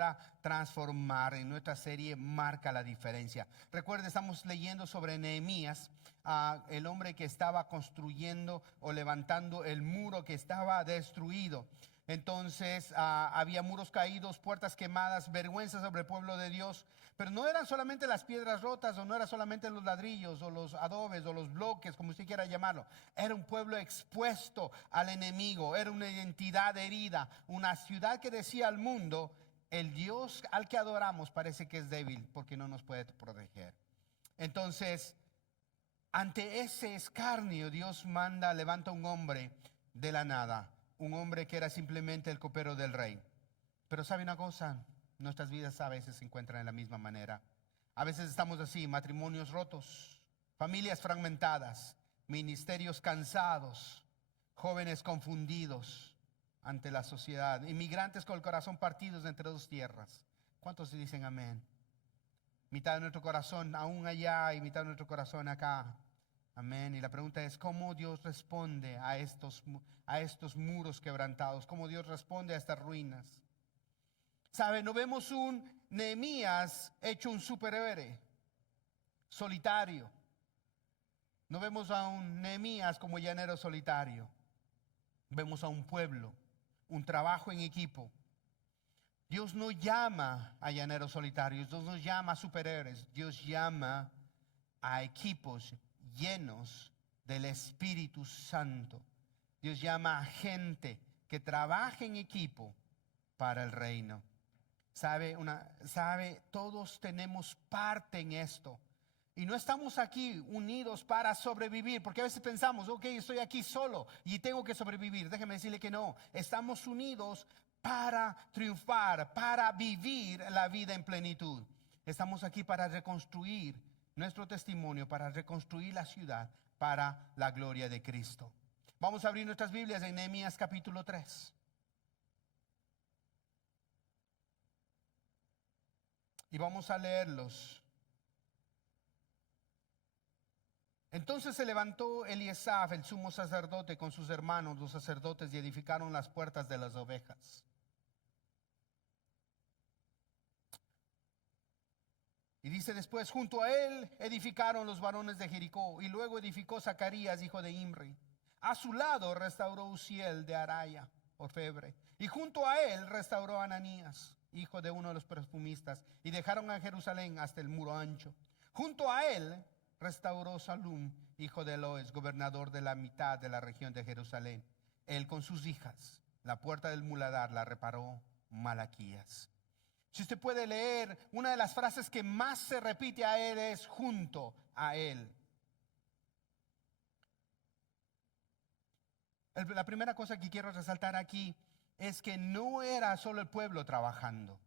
para transformar. En nuestra serie Marca la Diferencia. Recuerden, estamos leyendo sobre Nehemías, el hombre que estaba construyendo o levantando el muro que estaba destruido. Entonces había muros caídos, puertas quemadas, vergüenza sobre el pueblo de Dios. Pero no eran solamente las piedras rotas, o no eran solamente los ladrillos, o los adobes, o los bloques, como usted quiera llamarlo. Era un pueblo expuesto al enemigo, era una identidad herida, una ciudad que decía al mundo: el Dios al que adoramos parece que es débil porque no nos puede proteger. Entonces, ante ese escarnio, Dios levanta un hombre de la nada, un hombre que era simplemente el copero del rey. Pero ¿sabe una cosa? Nuestras vidas a veces se encuentran de la misma manera. A veces estamos así: matrimonios rotos, familias fragmentadas, ministerios cansados, jóvenes confundidos ante la sociedad, inmigrantes con el corazón partidos entre dos tierras. ¿Cuántos dicen amén? Mitad de nuestro corazón aún allá y mitad de nuestro corazón acá. Amén. Y la pregunta es: ¿cómo Dios responde a estos muros quebrantados? ¿Cómo Dios responde a estas ruinas? ¿Sabe? No vemos un Nehemías hecho un superhéroe solitario. No vemos a un Nehemías como llanero solitario. Vemos a un pueblo, un trabajo en equipo. Dios no llama a llaneros solitarios, Dios no llama a superhéroes. Dios llama a equipos llenos del Espíritu Santo. Dios llama a gente que trabaje en equipo para el reino. ¿Sabe? Todos tenemos parte en esto. Y no estamos aquí unidos para sobrevivir, porque a veces pensamos: ok, estoy aquí solo y tengo que sobrevivir. Déjeme decirle que no. Estamos unidos para triunfar, para vivir la vida en plenitud. Estamos aquí para reconstruir nuestro testimonio, para reconstruir la ciudad para la gloria de Cristo. Vamos a abrir nuestras Biblias en Nehemías capítulo 3. Y vamos a leerlos. Entonces se levantó Eliasaf, el sumo sacerdote, con sus hermanos, los sacerdotes, y edificaron las puertas de las ovejas. Y dice después: junto a él edificaron los varones de Jericó, y luego edificó Zacarías, hijo de Imri. A su lado restauró Uziel de Araya, orfebre, y junto a él restauró Ananías, hijo de uno de los perfumistas, y dejaron a Jerusalén hasta el muro ancho. Junto a él restauró Salum, hijo de Eloes, gobernador de la mitad de la región de Jerusalén. Él con sus hijas. La puerta del muladar la reparó Malaquías. Si usted puede leer, una de las frases que más se repite a él es: junto a él. La primera cosa que quiero resaltar aquí es que no era solo el pueblo trabajando.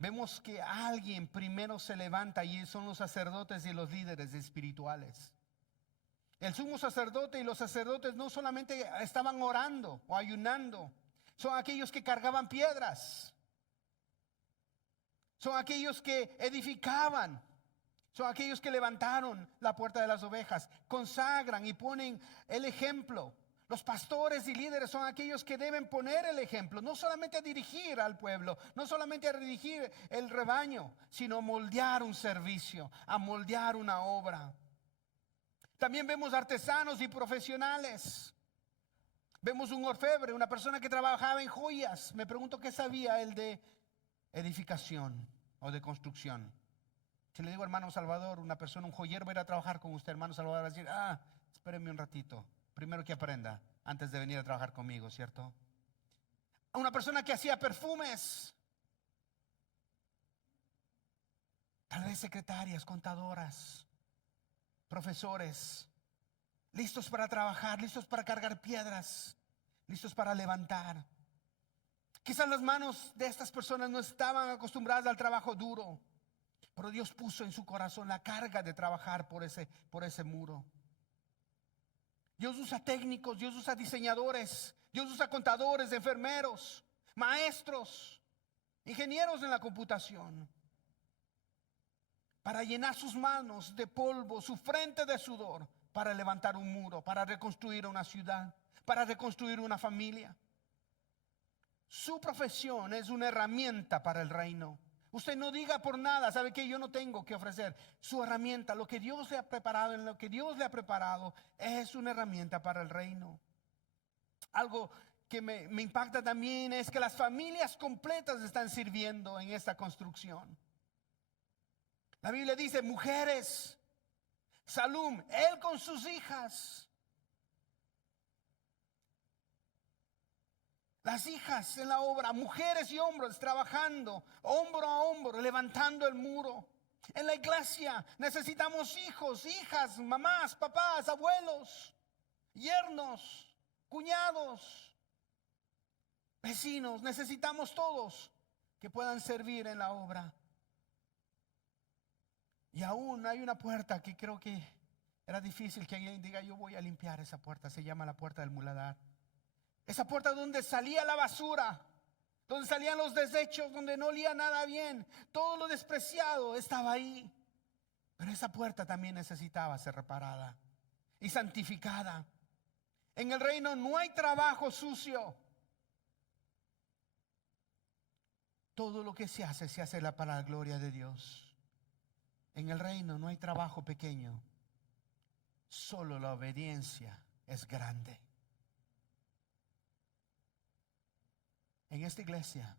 Vemos que alguien primero se levanta, y son los sacerdotes y los líderes espirituales. El sumo sacerdote y los sacerdotes no solamente estaban orando o ayunando, son aquellos que cargaban piedras, son aquellos que edificaban, son aquellos que levantaron la puerta de las ovejas, consagran y ponen el ejemplo. Los pastores y líderes son aquellos que deben poner el ejemplo, no solamente a dirigir al pueblo, no solamente a dirigir el rebaño, sino a moldear un servicio, a moldear una obra. También vemos artesanos y profesionales. Vemos un orfebre, una persona que trabajaba en joyas. Me pregunto qué sabía él de edificación o de construcción. Si le digo hermano Salvador, una persona, un joyero va a ir a trabajar con usted, hermano Salvador va a decir: espéreme un ratito, primero que aprenda antes de venir a trabajar conmigo, ¿cierto? Una persona que hacía perfumes, tal vez secretarias, contadoras, profesores, listos para trabajar, listos para cargar piedras, listos para levantar. Quizás las manos de estas personas no estaban acostumbradas al trabajo duro, pero Dios puso en su corazón la carga de trabajar por ese muro. Dios usa técnicos, Dios usa diseñadores, Dios usa contadores, enfermeros, maestros, ingenieros en la computación, para llenar sus manos de polvo, su frente de sudor, para levantar un muro, para reconstruir una ciudad, para reconstruir una familia. Su profesión es una herramienta para el reino. Usted no diga por nada, ¿sabe qué? Yo no tengo que ofrecer. Su herramienta, lo que Dios le ha preparado, en lo que Dios le ha preparado, es una herramienta para el reino. Algo que me impacta también es que las familias completas están sirviendo en esta construcción. La Biblia dice, mujeres, Salum, él con sus hijas. Las hijas en la obra, mujeres y hombres trabajando hombro a hombro, levantando el muro. En la iglesia necesitamos hijos, hijas, mamás, papás, abuelos, yernos, cuñados, vecinos. Necesitamos todos que puedan servir en la obra. Y aún hay una puerta que creo que era difícil que alguien diga, yo voy a limpiar esa puerta. Se llama la puerta del muladar. Esa puerta donde salía la basura, donde salían los desechos, donde no olía nada bien. Todo lo despreciado estaba ahí. Pero esa puerta también necesitaba ser reparada y santificada. En el reino no hay trabajo sucio. Todo lo que se hace para la gloria de Dios. En el reino no hay trabajo pequeño. Solo la obediencia es grande. En esta iglesia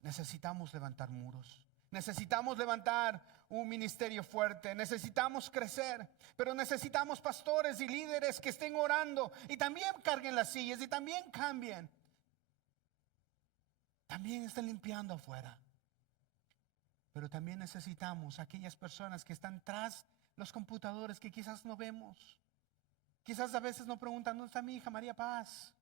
necesitamos levantar muros. Necesitamos levantar un ministerio fuerte. Necesitamos crecer. Pero necesitamos pastores y líderes que estén orando y también carguen las sillas y también cambien. También estén limpiando afuera. Pero también necesitamos aquellas personas que están tras los computadores que quizás no vemos. Quizás a veces nos preguntan, ¿dónde está mi hija María Paz?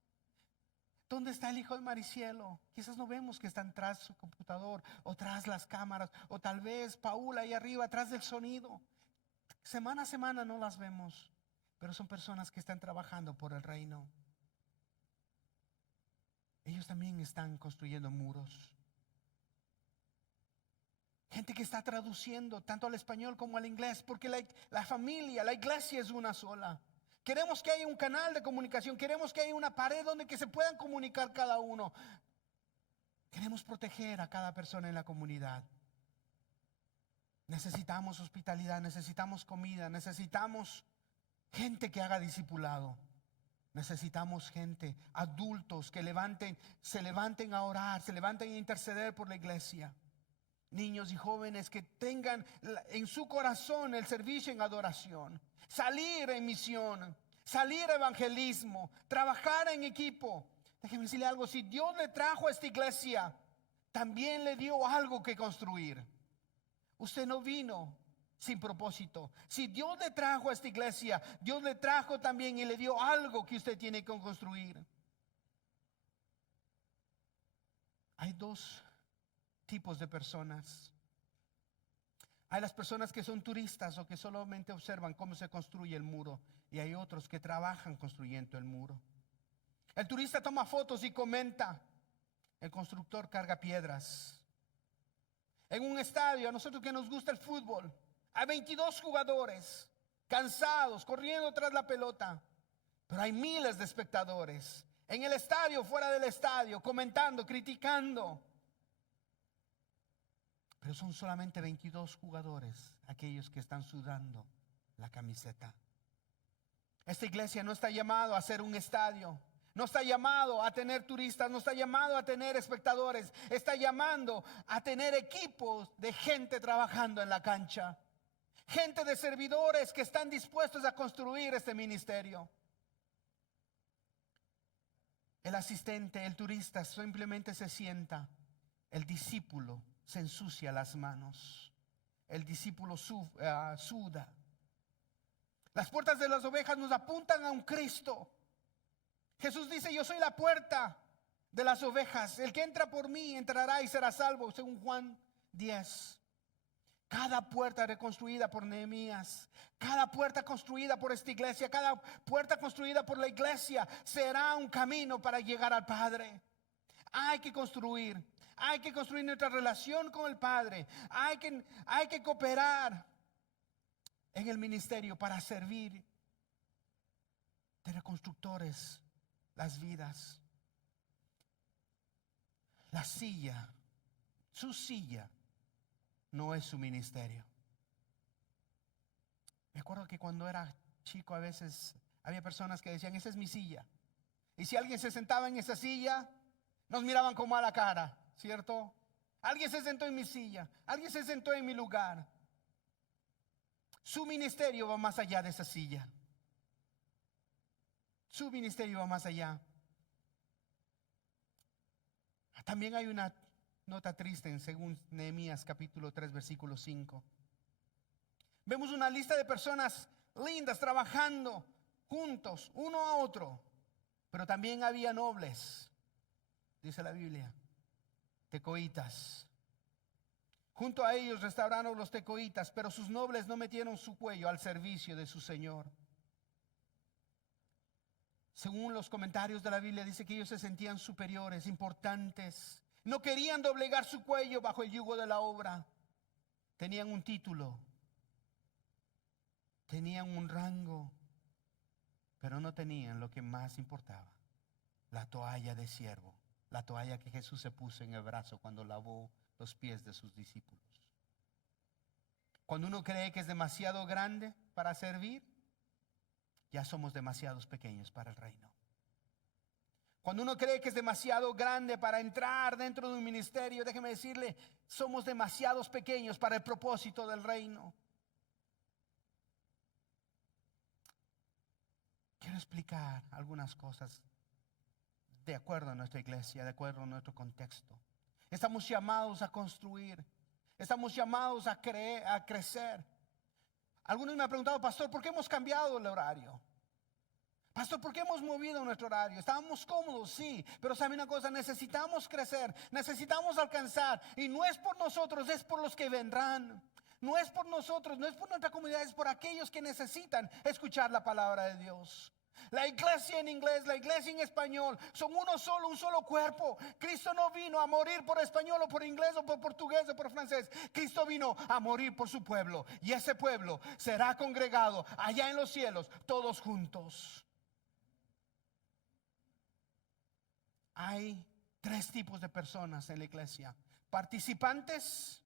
¿Dónde está el hijo de Maricielo? Quizás no vemos que están tras su computador o tras las cámaras, o tal vez Paula ahí arriba atrás del sonido. Semana a semana no las vemos, pero son personas que están trabajando por el reino. Ellos también están construyendo muros. Gente que está traduciendo tanto al español como al inglés, porque la familia, la iglesia es una sola. Queremos que haya un canal de comunicación, queremos que haya una pared donde que se puedan comunicar cada uno. Queremos proteger a cada persona en la comunidad. Necesitamos hospitalidad, necesitamos comida, necesitamos gente que haga discipulado. Necesitamos gente, adultos que se levanten a orar, se levanten a interceder por la iglesia. Niños y jóvenes que tengan en su corazón el servicio en adoración. Salir en misión, salir a evangelismo, trabajar en equipo. Déjeme decirle algo, si Dios le trajo a esta iglesia, también le dio algo que construir. Usted no vino sin propósito. Si Dios le trajo a esta iglesia, Dios le trajo también y le dio algo que usted tiene que construir. Hay dos tipos de personas. Hay las personas que son turistas o que solamente observan cómo se construye el muro, y hay otros que trabajan construyendo el muro. El turista toma fotos y comenta. El constructor carga piedras. En un estadio, a nosotros que nos gusta el fútbol, hay 22 jugadores cansados, corriendo tras la pelota, pero hay miles de espectadores en el estadio, fuera del estadio, comentando, criticando. Pero son solamente 22 jugadores aquellos que están sudando la camiseta. Esta iglesia no está llamado a ser un estadio, no está llamado a tener turistas, no está llamado a tener espectadores, está llamando a tener equipos de gente trabajando en la cancha, gente de servidores que están dispuestos a construir este ministerio. El asistente, el turista simplemente se sienta. El discípulo se ensucia las manos. El discípulo suda. Las puertas de las ovejas nos apuntan a un Cristo. Jesús dice, yo soy la puerta de las ovejas. El que entra por mí entrará y será salvo, según Juan 10. Cada puerta reconstruida por Nehemías, cada puerta construida por esta iglesia, cada puerta construida por la iglesia será un camino para llegar al Padre. Hay que construir nuestra relación con el Padre. Hay que cooperar en el ministerio para servir de reconstructores las vidas. La silla, su silla, no es su ministerio. Me acuerdo que cuando era chico a veces había personas que decían, esa es mi silla. Y si alguien se sentaba en esa silla, nos miraban con mala cara, ¿cierto? Alguien se sentó en mi silla, alguien se sentó en mi lugar. Su ministerio va más allá de esa silla. Su ministerio va más allá. También hay una nota triste en según Nehemías capítulo 3 versículo 5. Vemos una lista de personas lindas trabajando juntos, uno a otro. Pero también había nobles, dice la Biblia, tecoitas. Junto a ellos restauraron los tecoitas, pero sus nobles no metieron su cuello al servicio de su Señor. Según los comentarios de la Biblia, dice que ellos se sentían superiores, importantes. No querían doblegar su cuello bajo el yugo de la obra. Tenían un título, tenían un rango, pero no tenían lo que más importaba: la toalla de siervo, la toalla que Jesús se puso en el brazo cuando lavó los pies de sus discípulos. Cuando uno cree que es demasiado grande para servir, ya somos demasiados pequeños para el reino. Cuando uno cree que es demasiado grande para entrar dentro de un ministerio, déjeme decirle, somos demasiados pequeños para el propósito del reino. Quiero explicar algunas cosas de acuerdo a nuestra iglesia, de acuerdo a nuestro contexto. Estamos llamados a construir, estamos llamados a crecer. Algunos me han preguntado, pastor, ¿por qué hemos cambiado el horario? Pastor, ¿por qué hemos movido nuestro horario? Estábamos cómodos, sí, pero sabe una cosa, necesitamos crecer, necesitamos alcanzar, y no es por nosotros, es por los que vendrán. No es por nosotros, no es por nuestra comunidad, es por aquellos que necesitan escuchar la palabra de Dios. La iglesia en inglés, la iglesia en español, son uno solo, un solo cuerpo. Cristo no vino a morir por español o por inglés o por portugués o por francés. Cristo vino a morir por su pueblo, y ese pueblo será congregado allá en los cielos, todos juntos. Hay tres tipos de personas en la iglesia: participantes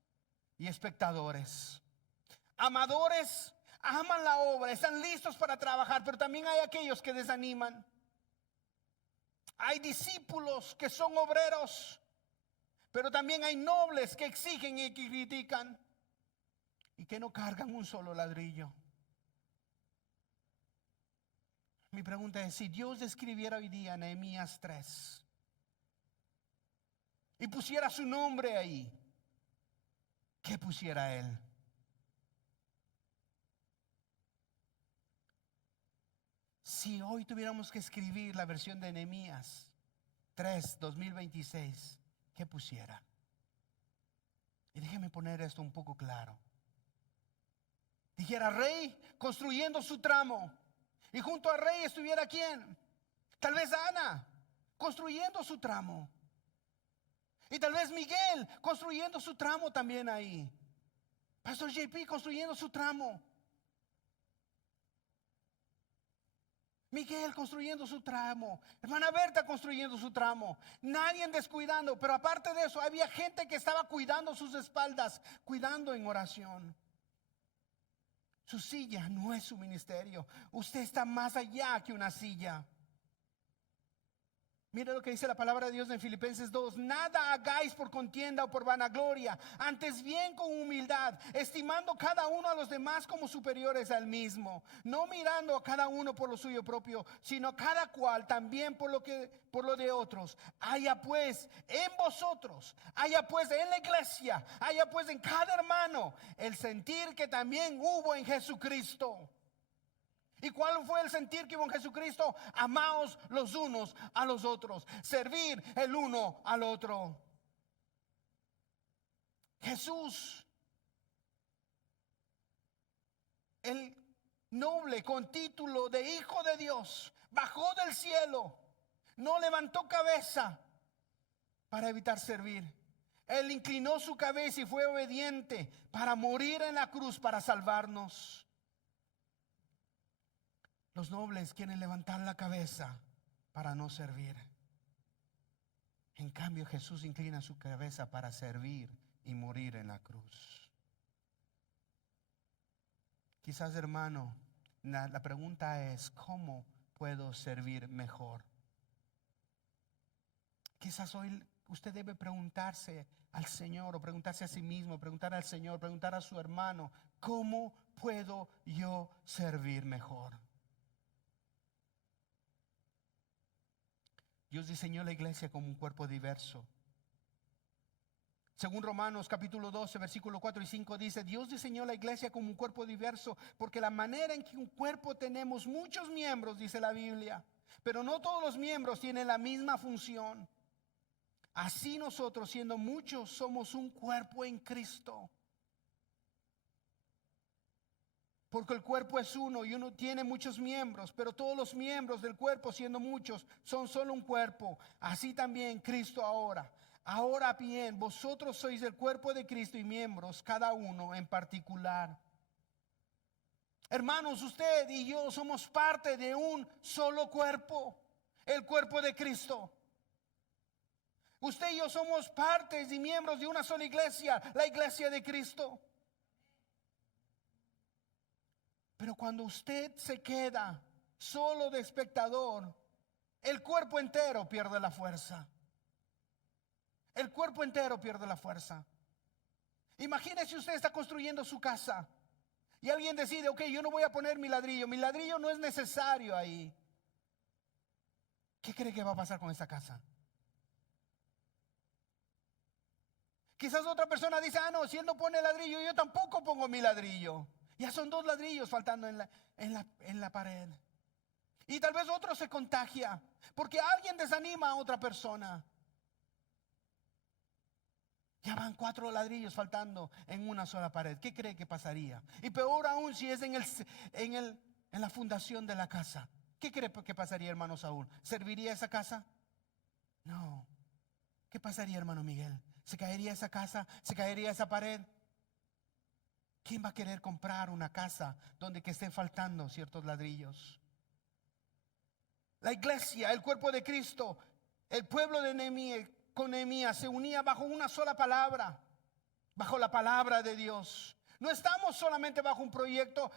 y espectadores. Amadores aman la obra, están listos para trabajar, pero también hay aquellos que desaniman. Hay discípulos que son obreros, pero también hay nobles que exigen y que critican y que no cargan un solo ladrillo. Mi pregunta es, si Dios describiera hoy día Nehemías 3 y pusiera su nombre ahí, ¿qué pusiera él? Si hoy tuviéramos que escribir la versión de Nehemías 3, 2026, ¿qué pusiera? Y déjeme poner esto un poco claro. Dijera rey construyendo su tramo, y junto al rey estuviera ¿quién? Tal vez Ana construyendo su tramo, y tal vez Miguel construyendo su tramo también ahí. Pastor JP construyendo su tramo. Miguel construyendo su tramo, hermana Berta construyendo su tramo, nadie descuidando, pero aparte de eso había gente que estaba cuidando sus espaldas, cuidando en oración. Su silla no es su ministerio, usted está más allá que una silla. Mira lo que dice la palabra de Dios en Filipenses 2. Nada hagáis por contienda o por vanagloria, antes bien con humildad, estimando cada uno a los demás como superiores al mismo, no mirando a cada uno por lo suyo propio, sino cada cual también por lo de otros. Haya pues en vosotros, haya pues en la iglesia, haya pues en cada hermano el sentir que también hubo en Jesucristo. ¿Y cuál fue el sentir que hubo en Jesucristo? Amaos los unos a los otros, servir el uno al otro. Jesús, el noble con título de Hijo de Dios, bajó del cielo, no levantó cabeza para evitar servir. Él inclinó su cabeza y fue obediente para morir en la cruz para salvarnos. Los nobles quieren levantar la cabeza para no servir. En cambio, Jesús inclina su cabeza para servir y morir en la cruz. Quizás, hermano, la pregunta es, ¿cómo puedo servir mejor? Quizás hoy usted debe preguntarse al Señor, o preguntarse a sí mismo, preguntar al Señor, preguntar a su hermano, ¿cómo puedo yo servir mejor? Dios diseñó la iglesia como un cuerpo diverso. Según Romanos capítulo 12, versículo 4 y 5 dice, Dios diseñó la iglesia como un cuerpo diverso, porque la manera en que un cuerpo tenemos muchos miembros, dice la Biblia, pero no todos los miembros tienen la misma función. Así nosotros, siendo muchos, somos un cuerpo en Cristo. Porque el cuerpo es uno y uno tiene muchos miembros, pero todos los miembros del cuerpo, siendo muchos, son solo un cuerpo. Así también Cristo ahora. Ahora bien, vosotros sois el cuerpo de Cristo y miembros, cada uno en particular. Hermanos, usted y yo somos parte de un solo cuerpo, el cuerpo de Cristo. Usted y yo somos partes y miembros de una sola iglesia, la iglesia de Cristo. Pero cuando usted se queda solo de espectador, el cuerpo entero pierde la fuerza. El cuerpo entero pierde la fuerza. Imagínese usted está construyendo su casa y alguien decide, ok, yo no voy a poner mi ladrillo no es necesario ahí. ¿Qué cree que va a pasar con esta casa? Quizás otra persona dice, no, si él no pone ladrillo, yo tampoco pongo mi ladrillo. Ya son 2 ladrillos faltando en la pared. Y tal vez otro se contagia porque alguien desanima a otra persona. Ya van 4 ladrillos faltando en una sola pared. ¿Qué cree que pasaría? Y peor aún si es en la fundación de la casa. ¿Qué cree que pasaría, hermano Saúl? ¿Serviría esa casa? No. ¿Qué pasaría, hermano Miguel? ¿Se caería esa casa? ¿Se caería esa pared? ¿Quién va a querer comprar una casa donde que estén faltando ciertos ladrillos? La iglesia, el cuerpo de Cristo, el pueblo de Nehemías, con Nehemías se unía bajo una sola palabra, bajo la palabra de Dios. No estamos solamente bajo un proyecto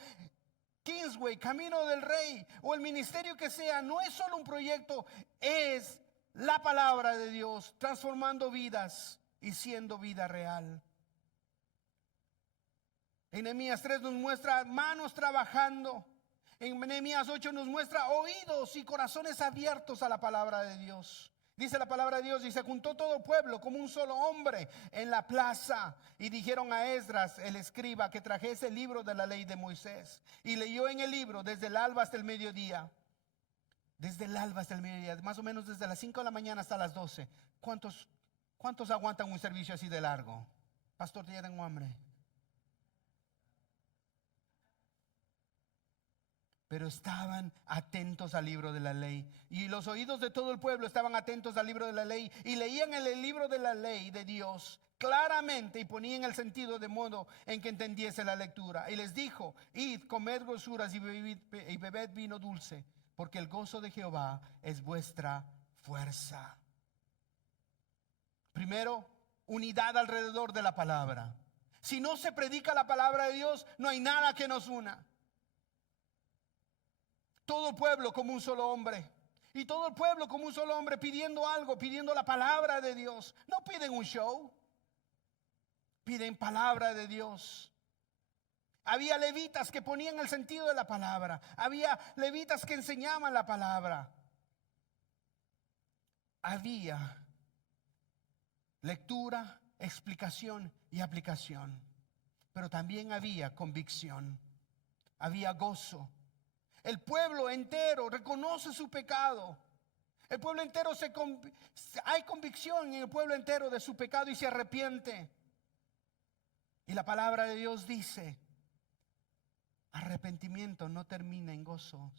Kingsway, Camino del Rey o el ministerio que sea. No es solo un proyecto, es la palabra de Dios transformando vidas y siendo vida real. En Nehemías 3 nos muestra manos trabajando. En Nehemías 8 nos muestra oídos y corazones abiertos a la palabra de Dios. Dice la palabra de Dios, y se juntó todo el pueblo como un solo hombre en la plaza. Y dijeron a Esdras, el escriba, que trajese el libro de la ley de Moisés. Y leyó en el libro desde el alba hasta el mediodía. Desde el alba hasta el mediodía, más o menos desde las 5 de la mañana hasta las 12. ¿Cuántos aguantan un servicio así de largo? Pastor, ya tengo hambre. Pero estaban atentos al libro de la ley. Y los oídos de todo el pueblo estaban atentos al libro de la ley. Y leían el libro de la ley de Dios claramente y ponían el sentido de modo en que entendiese la lectura. Y les dijo, id, comed grosuras y bebed vino dulce, porque el gozo de Jehová es vuestra fuerza. Primero, unidad alrededor de la palabra. Si no se predica la palabra de Dios, no hay nada que nos una. Todo el pueblo como un solo hombre. Y todo el pueblo como un solo hombre pidiendo algo, pidiendo la palabra de Dios. No piden un show, piden palabra de Dios. Había levitas que ponían el sentido de la palabra. Había levitas que enseñaban la palabra. Había lectura, explicación y aplicación. Pero también había convicción. Había gozo. El pueblo entero reconoce su pecado. El pueblo entero hay convicción en el pueblo entero de su pecado y se arrepiente. Y la palabra de Dios dice, arrepentimiento no termina en gozo,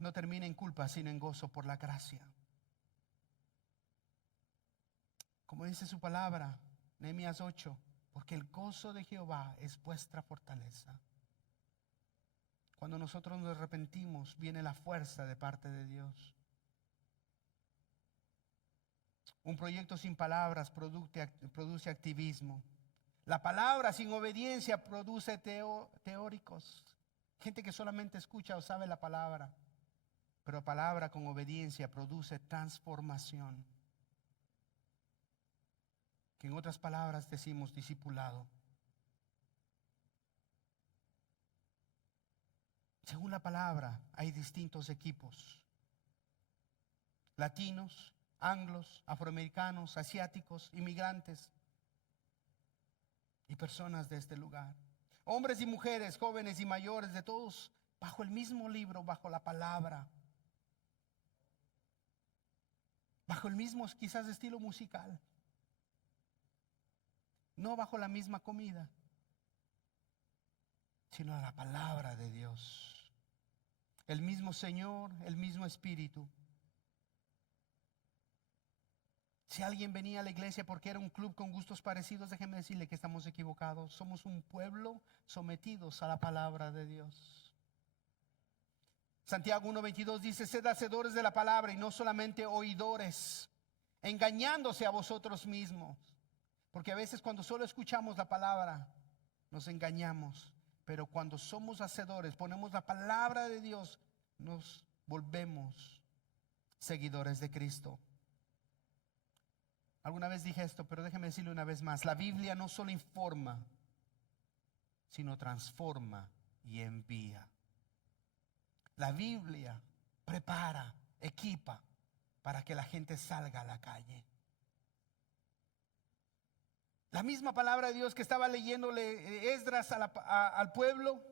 no termina en culpa, sino en gozo por la gracia. Como dice su palabra, Nehemías 8, porque el gozo de Jehová es vuestra fortaleza. Cuando nosotros nos arrepentimos, viene la fuerza de parte de Dios. Un proyecto sin palabras produce activismo. La palabra sin obediencia produce teóricos. Gente que solamente escucha o sabe la palabra. Pero palabra con obediencia produce transformación. Que en otras palabras decimos discipulado. Según la palabra, hay distintos equipos. Latinos, anglos, afroamericanos, asiáticos, inmigrantes y personas de este lugar. Hombres y mujeres, jóvenes y mayores, de todos bajo el mismo libro, bajo la palabra. Bajo el mismo quizás estilo musical. No bajo la misma comida, sino la palabra de Dios. El mismo Señor, el mismo Espíritu. Si alguien venía a la iglesia porque era un club con gustos parecidos, déjenme decirle que estamos equivocados. Somos un pueblo sometidos a la palabra de Dios. Santiago 1:22 dice: sed hacedores de la palabra y no solamente oidores, engañándose a vosotros mismos. Porque a veces cuando solo escuchamos la palabra, nos engañamos. Pero cuando somos hacedores, ponemos la palabra de Dios, nos volvemos seguidores de Cristo. Alguna vez dije esto, pero déjeme decirlo una vez más. La Biblia no solo informa, sino transforma y envía. La Biblia prepara, equipa para que la gente salga a la calle. La misma palabra de Dios que estaba leyéndole Esdras al pueblo,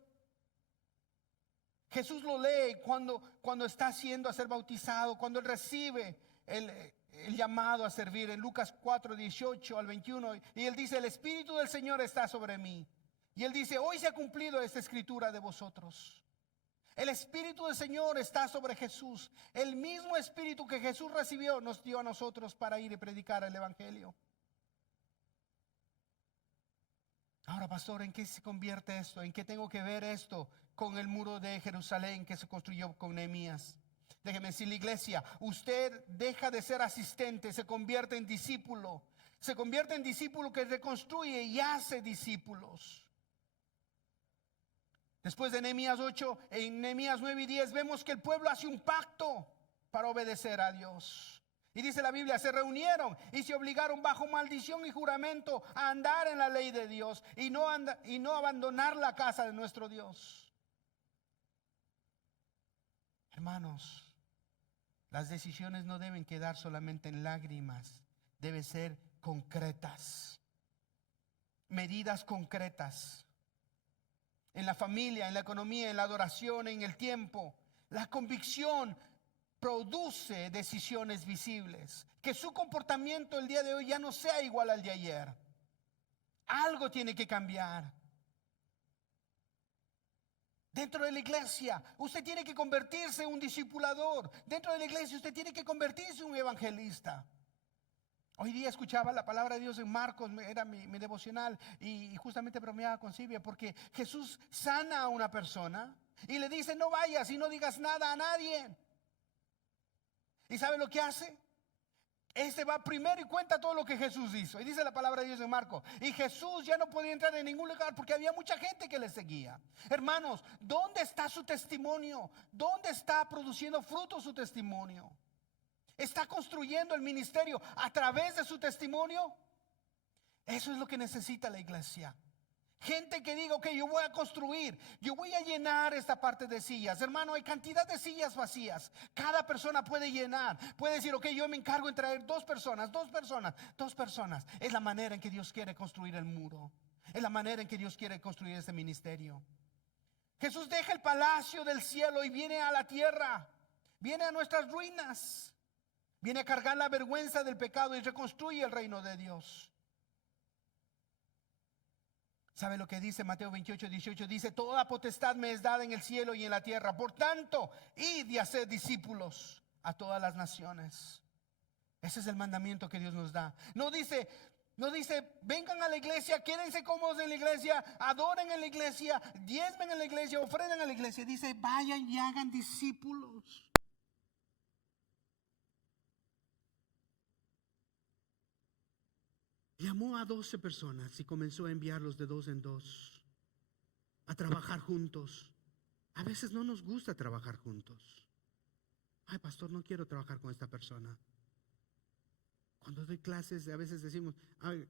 Jesús lo lee cuando está haciendo a ser bautizado, cuando él recibe el llamado a servir en Lucas 4:18 al 21. Y él dice: el Espíritu del Señor está sobre mí. Y él dice: hoy se ha cumplido esta escritura de vosotros. El Espíritu del Señor está sobre Jesús. El mismo Espíritu que Jesús recibió nos dio a nosotros para ir y predicar el Evangelio. Ahora, pastor, ¿en qué se convierte esto? ¿En qué tengo que ver esto con el muro de Jerusalén que se construyó con Nehemías? Déjeme decirle, iglesia, usted deja de ser asistente, se convierte en discípulo. Se convierte en discípulo que reconstruye y hace discípulos. Después de Nehemías 8, en Nehemías 9:10 vemos que el pueblo hace un pacto para obedecer a Dios. Y dice la Biblia: se reunieron y se obligaron bajo maldición y juramento a andar en la ley de Dios y no abandonar la casa de nuestro Dios. Hermanos, las decisiones no deben quedar solamente en lágrimas, deben ser concretas, medidas concretas. En la familia, en la economía, en la adoración, en el tiempo. La convicción produce decisiones visibles. Que su comportamiento el día de hoy ya no sea igual al de ayer. Algo tiene que cambiar. Dentro de la iglesia, usted tiene que convertirse en un discipulador. Dentro de la iglesia, usted tiene que convertirse en un evangelista. Hoy día escuchaba la palabra de Dios en Marcos, era mi devocional, y justamente bromeaba con Silvia porque Jesús sana a una persona y le dice: no vayas y no digas nada a nadie. ¿Y sabe lo que hace? Este va primero y cuenta todo lo que Jesús hizo. Y dice la palabra de Dios en Marcos: y Jesús ya no podía entrar en ningún lugar porque había mucha gente que le seguía. Hermanos, ¿dónde está su testimonio? ¿Dónde está produciendo fruto su testimonio? ¿Está construyendo el ministerio a través de su testimonio? Eso es lo que necesita la iglesia. Gente que diga: ok, yo voy a construir, yo voy a llenar esta parte de sillas. Hermano, hay cantidad de sillas vacías. Cada persona puede llenar. Puede decir: ok, yo me encargo en traer dos personas. Es la manera en que Dios quiere construir el muro. Es la manera en que Dios quiere construir este ministerio. Jesús deja el palacio del cielo y viene a la tierra. Viene a nuestras ruinas. Viene a cargar la vergüenza del pecado y reconstruye el reino de Dios. ¿Sabe lo que dice Mateo 28:18? Dice: toda potestad me es dada en el cielo y en la tierra. Por tanto, id y haced discípulos a todas las naciones. Ese es el mandamiento que Dios nos da. No dice, vengan a la iglesia, quédense cómodos en la iglesia, adoren en la iglesia, diezmen en la iglesia, ofrenden en la iglesia. Dice: vayan y hagan discípulos. Llamó a 12 personas y comenzó a enviarlos de dos en dos a trabajar juntos. A veces no nos gusta trabajar juntos. Ay, pastor, no quiero trabajar con esta persona. Cuando doy clases, a veces decimos,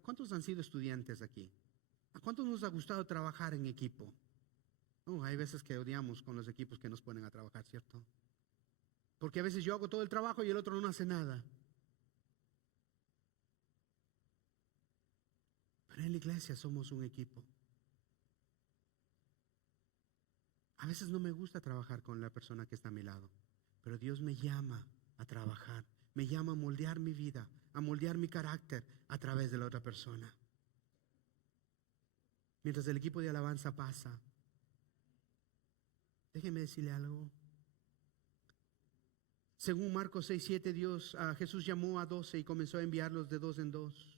¿cuántos han sido estudiantes aquí? ¿A cuántos nos ha gustado trabajar en equipo? Hay veces que odiamos con los equipos que nos ponen a trabajar, ¿cierto? Porque a veces yo hago todo el trabajo y el otro no hace nada. Pero en la iglesia somos un equipo. A veces no me gusta trabajar con la persona que está a mi lado, pero Dios me llama a trabajar, me llama a moldear mi vida, a moldear mi carácter a través de la otra persona. Mientras el equipo de alabanza pasa, déjeme decirle algo. Según Marcos 6:7, Jesús llamó a 12 y comenzó a enviarlos de dos en dos.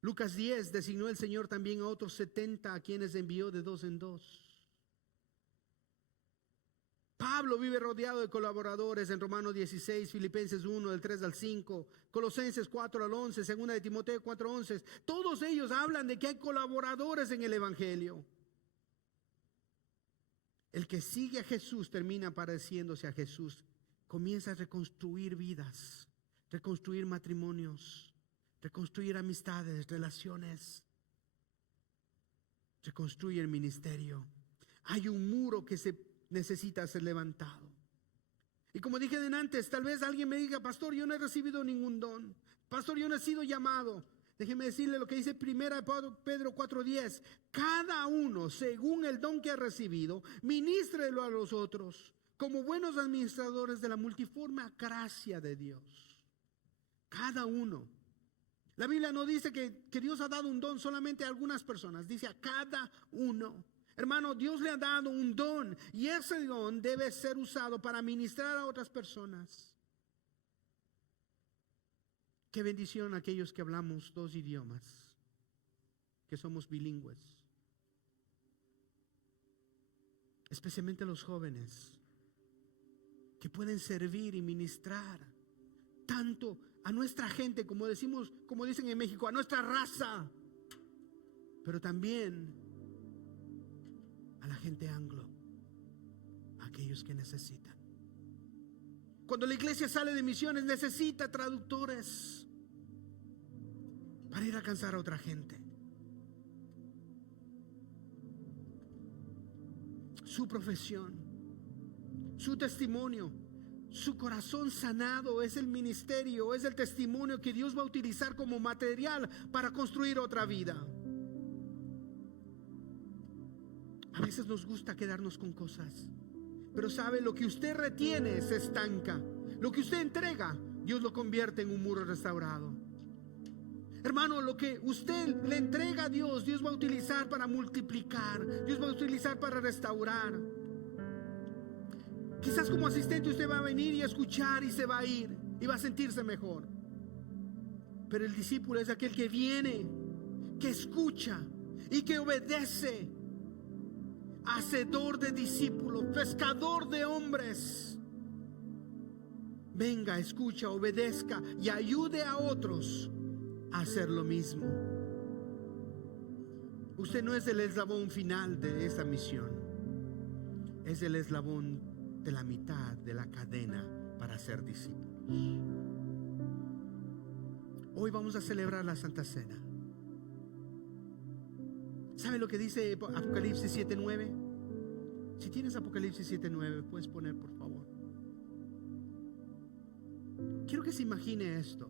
Lucas 10, designó el Señor también a otros 70 a quienes envió de dos en dos. Pablo vive rodeado de colaboradores en Romanos 16, Filipenses 1, del 3 al 5, Colosenses 4 al 11, Segunda de Timoteo 4, 11. Todos ellos hablan de que hay colaboradores en el Evangelio. El que sigue a Jesús termina pareciéndose a Jesús. Comienza a reconstruir vidas, reconstruir matrimonios, reconstruir amistades, relaciones, reconstruye el ministerio. Hay un muro que se necesita ser levantado. Y como dije antes, tal vez alguien me diga, pastor, yo no he recibido ningún don. Pastor, yo no he sido llamado. Déjeme decirle lo que dice 1 Pedro 4:10. Cada uno, según el don que ha recibido, ministrelo a los otros, como buenos administradores de la multiforme gracia de Dios. Cada uno. La Biblia no dice que Dios ha dado un don solamente a algunas personas, dice a cada uno. Hermano, Dios le ha dado un don y ese don debe ser usado para ministrar a otras personas. Qué bendición aquellos que hablamos dos idiomas, que somos bilingües. Especialmente los jóvenes, que pueden servir y ministrar tanto a nuestra gente, como decimos, como dicen en México, a nuestra raza, pero también a la gente anglo, a aquellos que necesitan. Cuando la iglesia sale de misiones, necesita traductores para ir a alcanzar a otra gente. Su profesión, su testimonio, su corazón sanado es el ministerio, es el testimonio que Dios va a utilizar como material para construir otra vida. A veces nos gusta quedarnos con cosas, pero sabe, lo que usted retiene se estanca. Lo que usted entrega, Dios lo convierte en un muro restaurado. Hermano, lo que usted le entrega a Dios, Dios va a utilizar para multiplicar, Dios va a utilizar para restaurar. Quizás como asistente usted va a venir y a escuchar y se va a ir y va a sentirse mejor. Pero el discípulo es aquel que viene, que escucha y que obedece. Hacedor de discípulos, pescador de hombres. Venga, escucha, obedezca y ayude a otros a hacer lo mismo. Usted no es el eslabón final de esta misión, es el eslabón de la mitad de la cadena para ser discípulos. Hoy vamos a celebrar la Santa Cena. ¿Sabe lo que dice Apocalipsis 7:9? Si tienes Apocalipsis 7:9, puedes poner, por favor. Quiero que se imagine esto.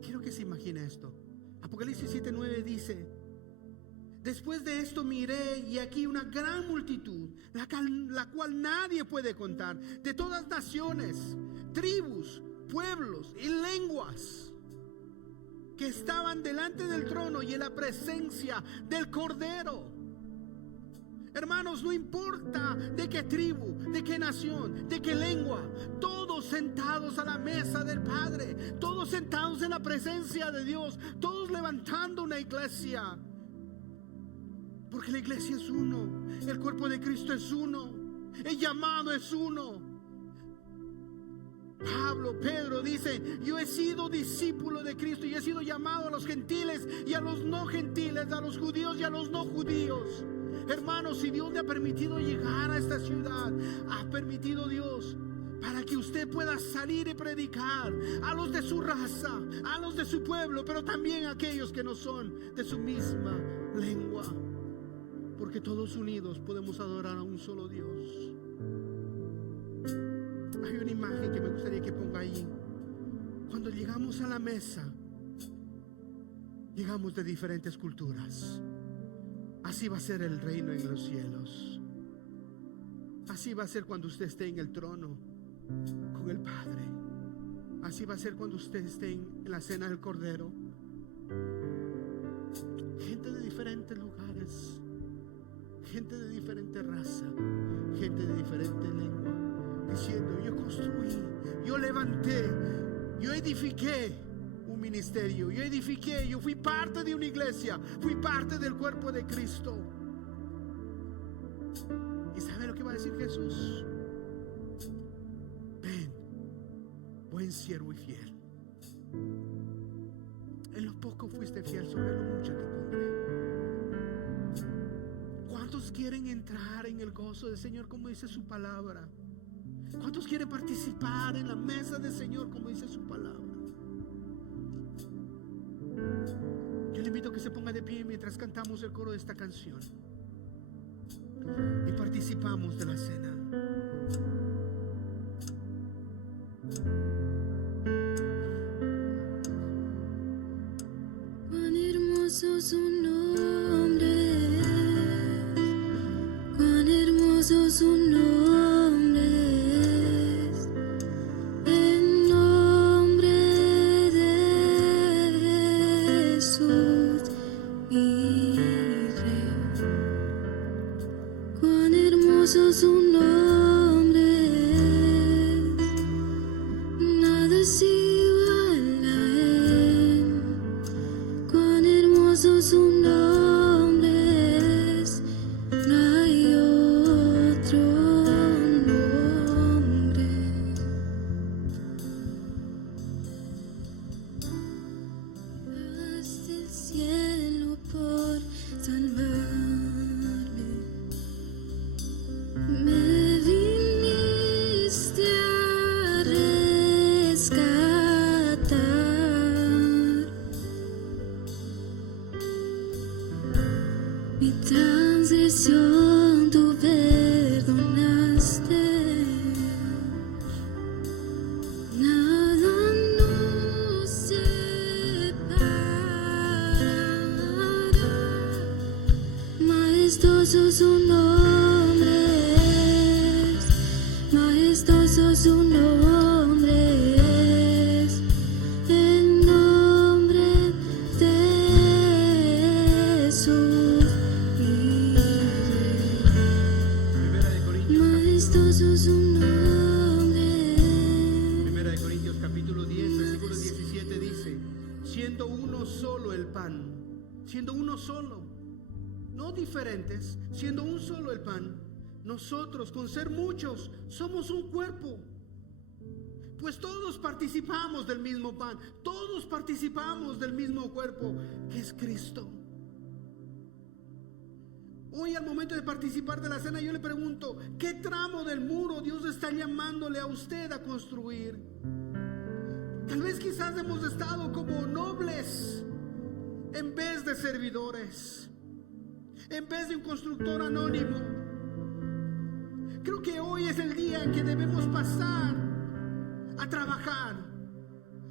Quiero que se imagine esto. Apocalipsis 7:9 dice: después de esto miré y aquí una gran multitud, la cual nadie puede contar, de todas naciones, tribus, pueblos y lenguas, que estaban delante del trono y en la presencia del Cordero. Hermanos, no importa de qué tribu, de qué nación, de qué lengua, todos sentados a la mesa del Padre, todos sentados en la presencia de Dios, todos levantando una iglesia. Porque la iglesia es uno, el cuerpo de Cristo es uno, el llamado es uno. Pablo, Pedro dice: yo he sido discípulo de Cristo y he sido llamado a los gentiles y a los no gentiles, a los judíos y a los no judíos. Hermanos, si Dios le ha permitido llegar a esta ciudad, ha permitido Dios para que usted pueda salir y predicar a los de su raza, a los de su pueblo, pero también a aquellos que no son de su misma lengua, porque todos unidos podemos adorar a un solo Dios. Hay una imagen que me gustaría que ponga ahí. Cuando llegamos a la mesa, llegamos de diferentes culturas. Así va a ser el reino en los cielos. Así va a ser cuando usted esté en el trono con el Padre. Así va a ser cuando usted esté en la cena del Cordero. Gente de diferentes lugares, gente de diferente raza, gente de diferente lengua, diciendo: yo construí, yo levanté, yo edifiqué un ministerio, yo fui parte de una iglesia, fui parte del cuerpo de Cristo. ¿Y sabe lo que va a decir Jesús? Ven, buen siervo y fiel. En lo poco fuiste fiel, sobre lo mucho te pondré. ¿Cuántos quieren entrar en el gozo del Señor como dice su palabra? ¿Cuántos quieren participar en la mesa del Señor como dice su palabra? Yo le invito a que se ponga de pie mientras cantamos el coro de esta canción y participamos de la cena. Cuán hermoso su nombre es, cuán hermoso su nombre es, el nombre de Jesús, mi Rey. Cuán hermoso su nombre es, nada es igual a él. Cuán hermoso su nombre es, no hay otro nombre. Hasta el cielo por salvarme, me viniste a rescatar. Mi transgresión tú perdonaste, nada nos separará. Majestuoso su nombre es, majestuoso su nombre es, el nombre de Jesús, mi Rey. Primera de Corintios, Majestuoso su nombre Primera de Corintios capítulo 10, versículo 17 dice: siendo uno solo el pan, siendo uno solo, no diferentes, siendo un solo el pan, nosotros con ser muchos somos un cuerpo, pues todos participamos del mismo pan, todos participamos del mismo cuerpo que es Cristo. Hoy, al momento de participar de la cena, yo le pregunto: ¿qué tramo del muro Dios está llamándole a usted a construir? Tal vez quizás hemos estado como nobles en vez de servidores, en vez de un constructor anónimo. Creo que hoy es el día en que debemos pasar a trabajar,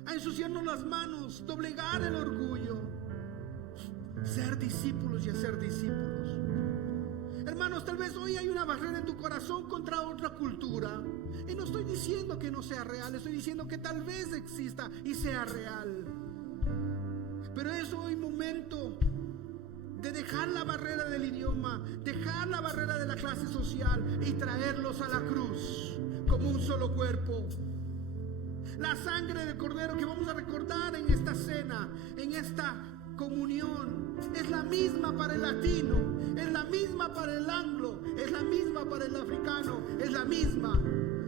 a ensuciarnos las manos, doblegar el orgullo, ser discípulos y hacer discípulos. Hermanos, tal vez hoy hay una barrera en tu corazón contra otra cultura. Y no estoy diciendo que no sea real, estoy diciendo que tal vez exista y sea real. Pero es hoy momento de dejar la barrera del idioma, dejar la barrera de la clase social y traerlos a la cruz como un solo cuerpo. La sangre del Cordero que vamos a recordar en esta cena, en esta comunión, es la misma para el latino, es la misma para el anglo, es la misma para el africano, es la misma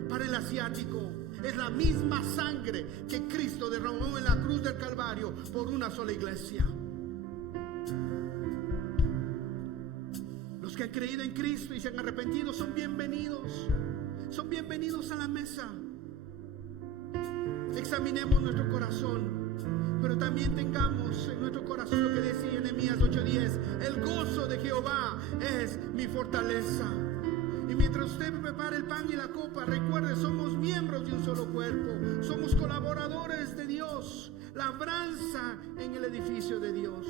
para el asiático, Es la misma sangre que Cristo derramó en la cruz del Calvario por una sola iglesia. Los que han creído en Cristo y se han arrepentido son bienvenidos. Son bienvenidos a la mesa. Examinemos nuestro corazón, pero también tengamos en nuestro corazón lo que decía Nehemías 8:10: el gozo de Jehová es mi fortaleza. Y mientras usted prepara el pan y la copa, recuerde, somos miembros de un solo cuerpo, somos colaboradores de Dios, labranza en el edificio de Dios.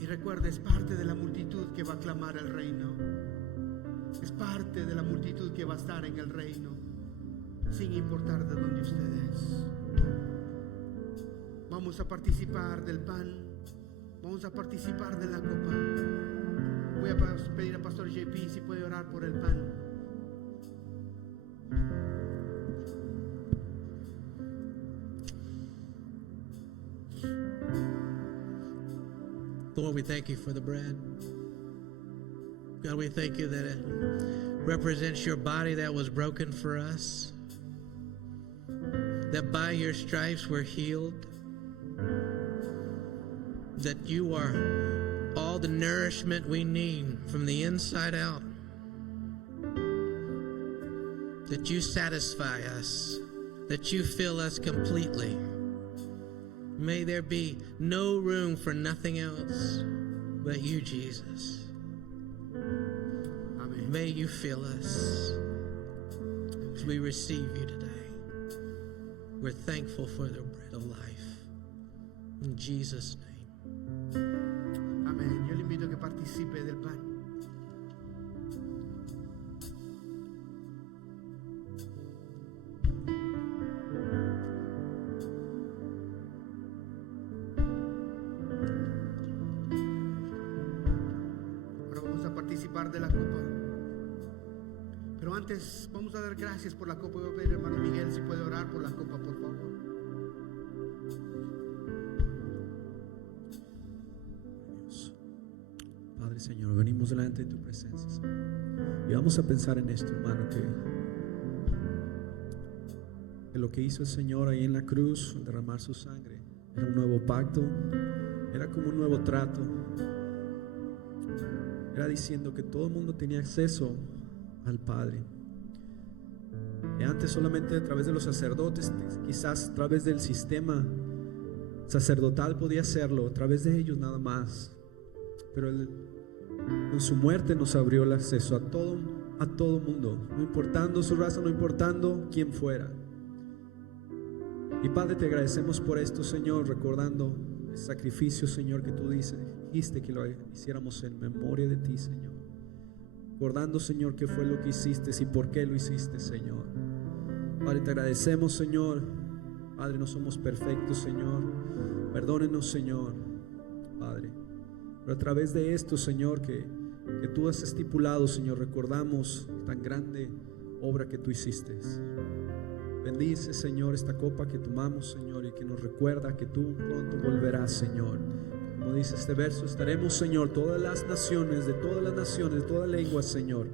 Y recuerde, es parte de la multitud que va a clamar el reino, es parte de la multitud que va a estar en el reino, sin importar de dónde usted es. Vamos a participar del pan, vamos a participar de la copa. Voy a pedir al pastor JP si puede orar por el pan. Lord, we thank you for the bread. God, we thank you that it represents your body that was broken for us, that by your stripes we're healed, that you are all the nourishment we need from the inside out, that you satisfy us, that you fill us completely. May there be no room for nothing else but you, Jesus. Amén. May you fill us as we receive you today. We're thankful for the bread of life. In Jesus' name. Amén. Yo le invito a que participe del pan. Ahora vamos a participar de la copa. Pero antes vamos a dar gracias por la copa. Voy a pedir al hermano Miguel si puede orar por la copa, por favor. Padre Señor, venimos delante de tu presencia, Señor. Y vamos a pensar en esto, hermano, que lo que hizo el Señor ahí en la cruz, al derramar su sangre, era un nuevo pacto, era como un nuevo trato. Era diciendo que todo el mundo tenía acceso al Padre. Y antes solamente a través de los sacerdotes, quizás a través del sistema sacerdotal podía hacerlo, a través de ellos nada más. Pero con su muerte nos abrió el acceso a todo mundo, no importando su raza, no importando quién fuera. Y Padre, te agradecemos por esto, Señor, recordando el sacrificio, Señor, que tú dijiste que lo hiciéramos en memoria de ti, Señor. Recordando, Señor, qué fue lo que hiciste y por qué lo hiciste, Señor. Padre, te agradecemos, Señor. Padre, no somos perfectos, Señor. Perdónenos, Señor, Padre. Pero a través de esto, Señor, que tú has estipulado, Señor, recordamos tan grande obra que tú hiciste. Bendice, Señor, esta copa que tomamos, Señor, y que nos recuerda que tú pronto volverás, Señor. Como dice este verso, estaremos, Señor, todas las naciones, de todas lenguas, Señor,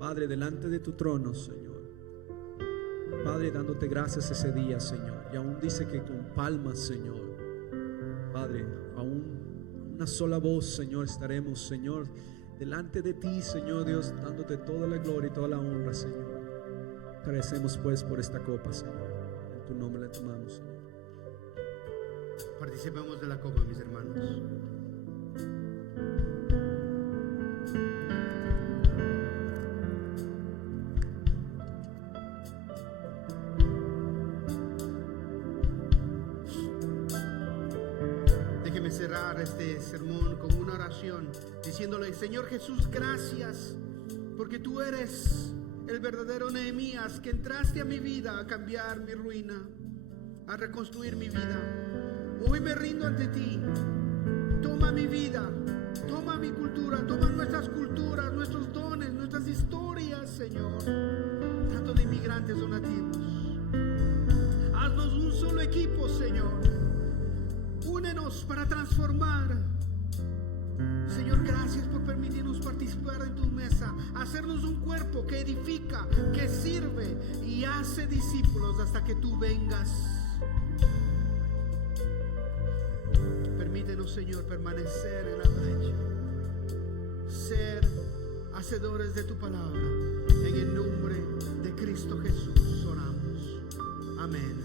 Padre, delante de tu trono, Señor. Padre, dándote gracias ese día, Señor. Y aún dice que con palmas, Señor, Padre, aún una sola voz, Señor, estaremos, Señor, delante de ti, Señor Dios, dándote toda la gloria y toda la honra, Señor. Te agradecemos pues por esta copa, Señor. En tu nombre la tomamos, Señor. Participemos de la copa, mis hermanos. Déjeme cerrar este sermón con una oración, diciéndole: Señor Jesús, gracias, porque tú eres el verdadero Nehemías, que entraste a mi vida a cambiar mi ruina, a reconstruir mi vida. Hoy me rindo ante ti. Toma mi vida, toma mi cultura, toma nuestras culturas, nuestros dones, nuestras historias, Señor, tanto de inmigrantes o nativos. Haznos un solo equipo, Señor. Únenos para transformar Señor, gracias por permitirnos participar en tu mesa, hacernos un cuerpo que edifica, que sirve y hace discípulos hasta que tú vengas. Permítenos, Señor, permanecer en la brecha, ser hacedores de tu palabra. En el nombre de Cristo Jesús oramos. Amén.